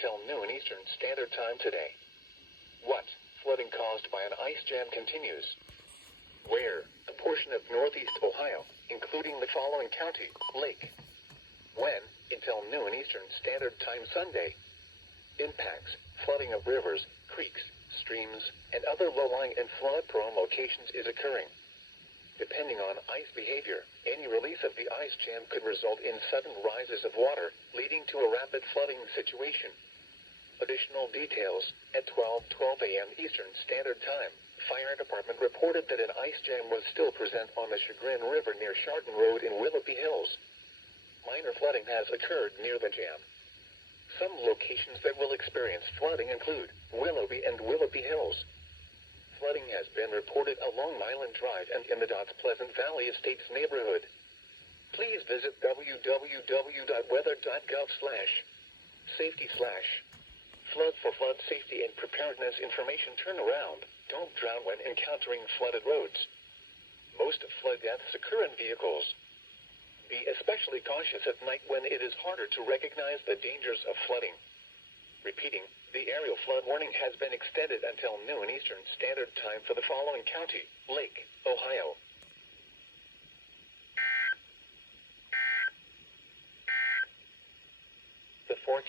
until noon Eastern Standard Time today. What? Flooding caused by an ice jam continues. Where? A portion of northeast Ohio, including the following county, Lake. When? Until noon Eastern Standard Time Sunday. Impacts: flooding of rivers, creeks, streams, and other low-lying and flood-prone locations is occurring. Depending on ice behavior, any release of the ice jam could result in sudden rises of water, leading to a rapid flooding situation. Additional details: at 12:12 a.m. Eastern Standard Time, Fire Department reported that an ice jam was still present on the Chagrin River near Chardon Road in Willoughby Hills. Minor flooding has occurred near the jam. Some locations that will experience flooding include Willoughby and Willoughby Hills. Flooding has been reported along Milan Drive and in the Dot's Pleasant Valley Estates neighborhood. Please visit www.weather.gov/safety/flood for flood safety and preparedness information. Turnaround. Don't drown when encountering flooded roads. Most flood deaths occur in vehicles. Be especially cautious at night when it is harder to recognize the dangers of flooding. Repeating, the aerial flood warning has been extended until noon Eastern Standard Time for the following county, Lake, Ohio. The forecast.